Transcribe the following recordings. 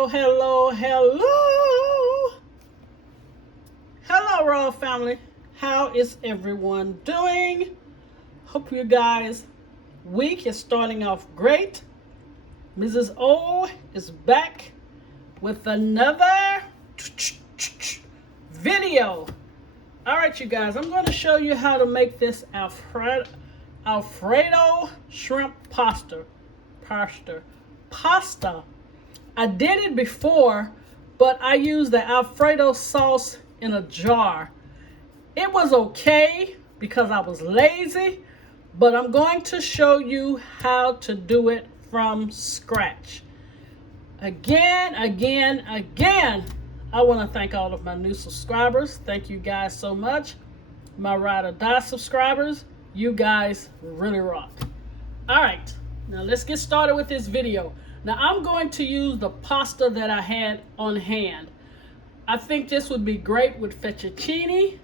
Hello, hello, hello. Hello, Royal Family. How is everyone doing? Hope you guys' week is starting off great. Mrs. O is back with another video. All right, you guys, I'm going to show you how to make this Alfredo shrimp pasta. I did it before, but I used the Alfredo sauce in a jar. It was okay because I was lazy, but I'm going to show you how to do it from scratch. Again, I want to thank all of my new subscribers. Thank you guys so much. My ride or die subscribers, you guys really rock. All right, now let's get started with this video. Now I'm going to use the pasta that I had on hand. I think this would be great with fettuccine,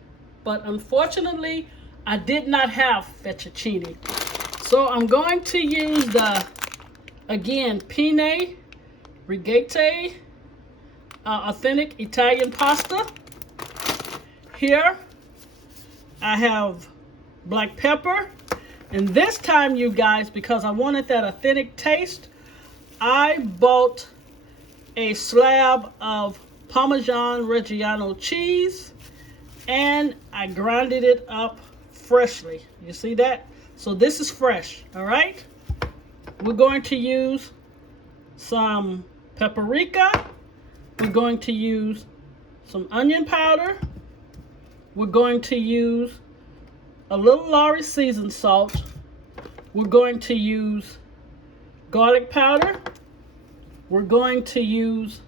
but unfortunately I did not have fettuccine. So I'm going to use the, again, penne, rigate, authentic Italian pasta. Here I have black pepper, and this time, you guys, because I wanted that authentic taste, I bought a slab of Parmesan Reggiano cheese and I grinded it up freshly. You see that? So this is fresh, all right? We're going to use some paprika. We're going to use some onion powder. We're going to use a little Lorry seasoned salt. We're going to use garlic powder. We're going to use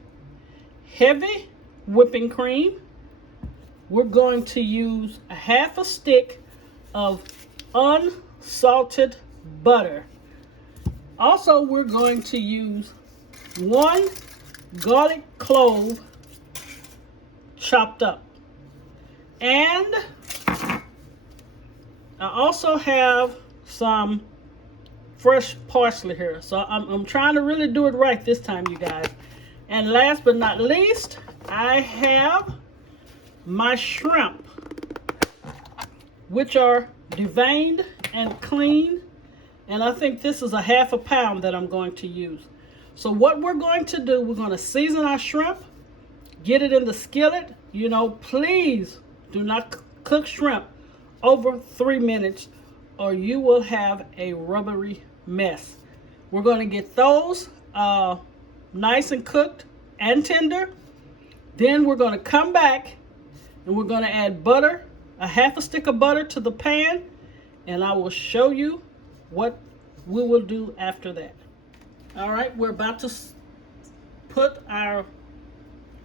heavy whipping cream. We're going to use a half a stick of unsalted butter. Also, we're going to use one garlic clove chopped up. And I also have some fresh parsley here. So I'm trying to really do it right this time, you guys. And last but not least, I have my shrimp, which are deveined and cleaned. And I think this is a half a pound that I'm going to use. So what we're going to do, we're going to season our shrimp, get it in the skillet. You know, please do not cook shrimp over 3 minutes or you will have a rubbery mess. We're going to get those nice and cooked and tender. Then we're going to come back and we're going to add butter, a half a stick of butter to the pan, and I will show you what we will do after that. All right, we're about to put our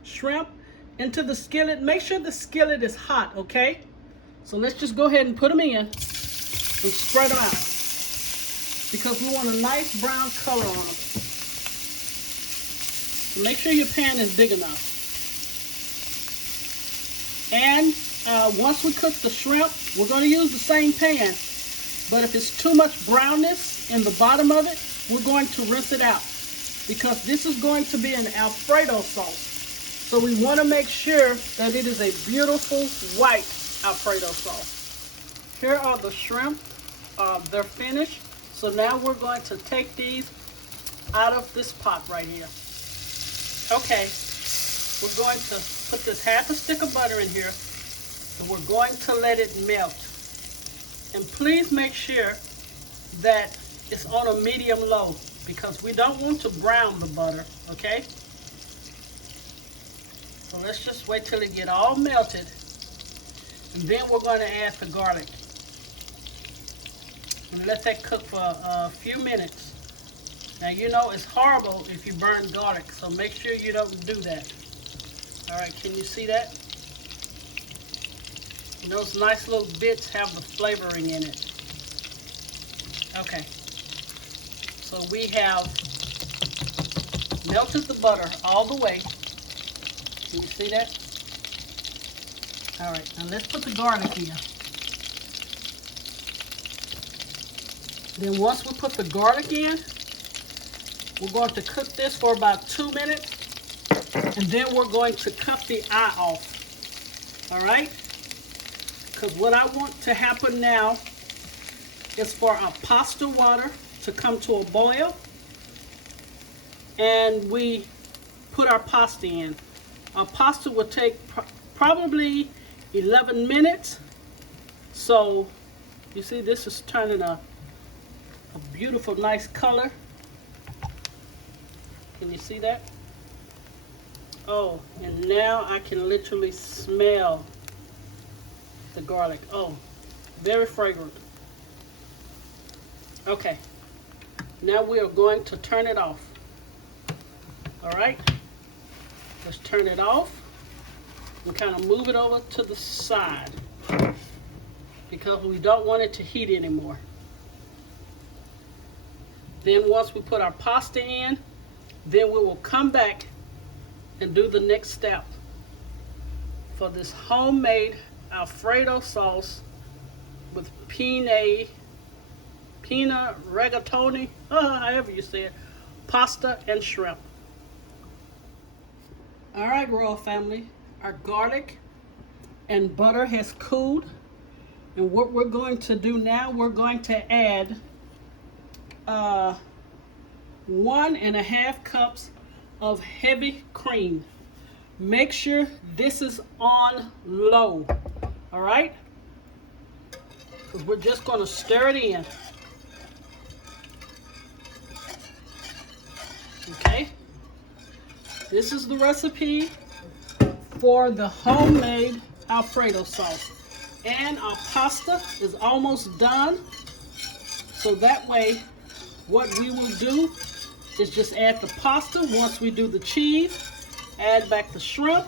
shrimp into the skillet. Make sure the skillet is hot, okay? So let's just go ahead and put them in and spread them out because we want a nice brown color on them. So make sure your pan is big enough. And once we cook the shrimp, we're going to use the same pan. But if it's too much brownness in the bottom of it, we're going to rinse it out because this is going to be an Alfredo sauce. So we want to make sure that it is a beautiful white Alfredo sauce. Here are the shrimp. They're finished. So now we're going to take these out of this pot right here. Okay, we're going to put this half a stick of butter in here and we're going to let it melt. And please make sure that it's on a medium low because we don't want to brown the butter, okay? So let's just wait till it get all melted. And then we're going to add the garlic. And let that cook for a few minutes. Now, you know it's horrible if you burn garlic, so make sure you don't do that. All right, can you see that? And those nice little bits have the flavoring in it. Okay. So we have melted the butter all the way. Can you see that? All right, now let's put the garlic in. Then once we put the garlic in, we're going to cook this for about 2 minutes And then we're going to cut the eye off. All right? Because what I want to happen now is for our pasta water to come to a boil. And we put our pasta in. Our pasta will take probably 11 minutes. So you see this is turning a beautiful, nice color. Can you see that? Oh, and now I can literally smell the garlic. Oh, very fragrant. Okay, now we are going to turn it off. All right, let's turn it off and kind of move it over to the side because we don't want it to heat anymore. Then once we put our pasta in, then we will come back and do the next step for this homemade Alfredo sauce with penne, rigatoni, however you say it, pasta and shrimp. All right, royal family, our garlic and butter has cooled. And what we're going to do now, we're going to add 1.5 cups of heavy cream. Make sure this is on low, all right? Because we're just going to stir it in. Okay? This is the recipe for the homemade Alfredo sauce. And our pasta is almost done. So that way, what we will do is just add the pasta. Once we do the cheese, add back the shrimp,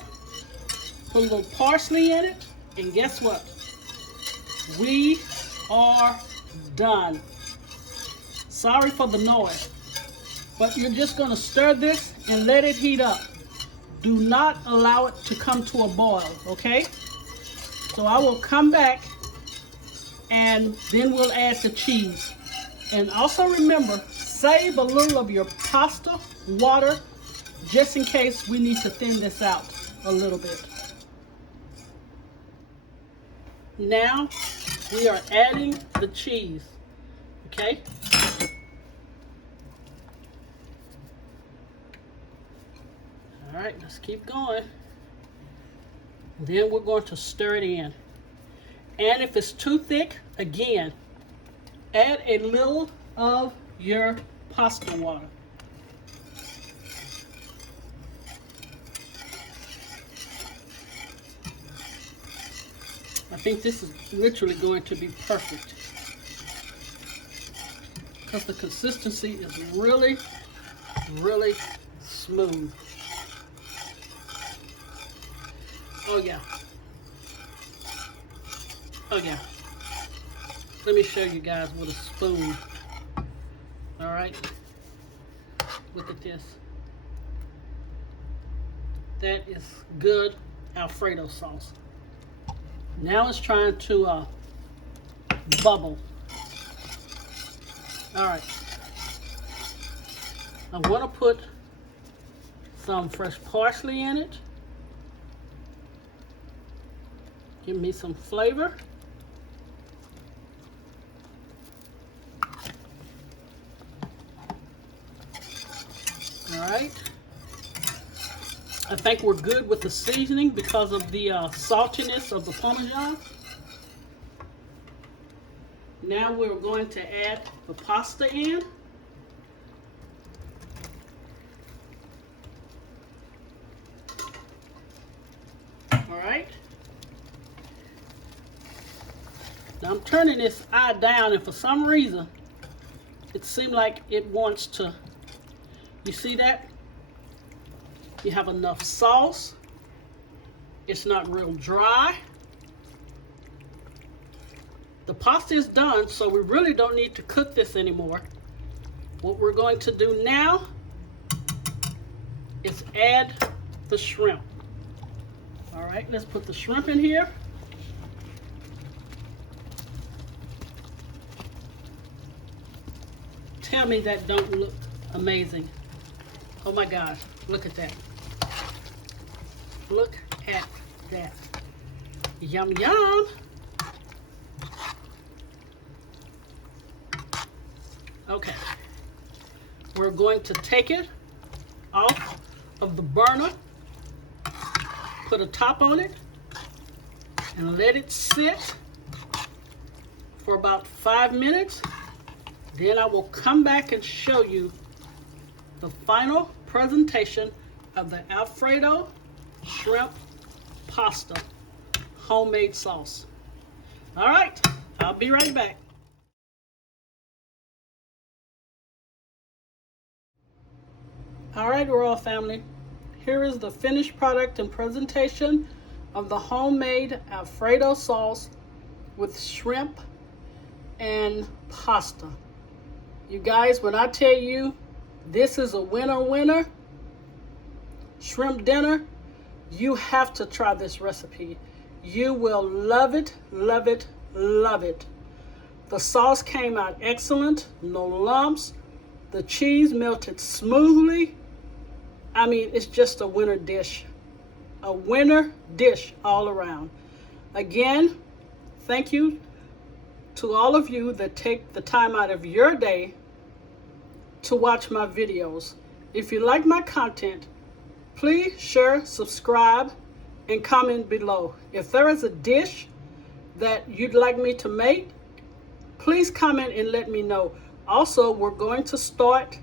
put a little parsley in it, and guess what? We are done. Sorry for the noise, but you're just going to stir this and let it heat up. Do not allow it to come to a boil, okay? So I will come back and then we'll add the cheese. And also remember, save a little of your pasta water just in case we need to thin this out a little bit. Now we are adding the cheese, okay? All right, let's keep going. Then we're going to stir it in. And if it's too thick, again, add a little of your pasta water. I think this is literally going to be perfect because the consistency is really, really smooth. Oh yeah. Oh yeah. Let me show you guys with a spoon. All right. Look at this. That is good Alfredo sauce. Now it's trying to bubble. All right. I want to put some fresh parsley in it. Give me some flavor. All right. I think we're good with the seasoning because of the saltiness of the Parmesan. Now we're going to add the pasta in. All right. Now I'm turning this eye down, and for some reason, it seemed like it wants to, you see that? You have enough sauce. It's not real dry. The pasta is done, so we really don't need to cook this anymore. What we're going to do now is add the shrimp. All right, let's put the shrimp in here. Tell me that don't look amazing. Oh my gosh, look at that. Look at that. Yum, yum. Okay. We're going to take it off of the burner, put a top on it, and let it sit for about 5 minutes. Then I will come back and show you the final presentation of the Alfredo shrimp pasta homemade sauce. All right, I'll be right back. All right, Royal family, here is the finished product and presentation of the homemade Alfredo sauce with shrimp and pasta. You guys, when I tell you this is a winner shrimp dinner, you have to try this recipe. You will love it, love it, love it. The sauce came out excellent, no lumps. The cheese melted smoothly. I mean, it's just a winner dish. A winner dish all around. Again, thank you to all of you that take the time out of your day to watch my videos. If you like my content, please share, subscribe, and comment below. If there is a dish that you'd like me to make, please comment and let me know. Also, we're going to start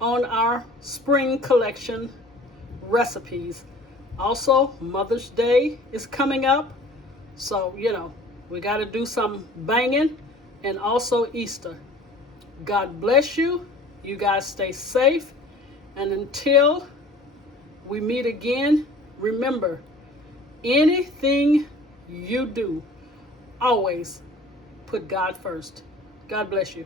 on our spring collection recipes. Also, Mother's Day is coming up, so you know we got to do some banging, and also Easter. God bless you. You guys stay safe, and until we meet again, remember, anything you do, always put God first. God bless you.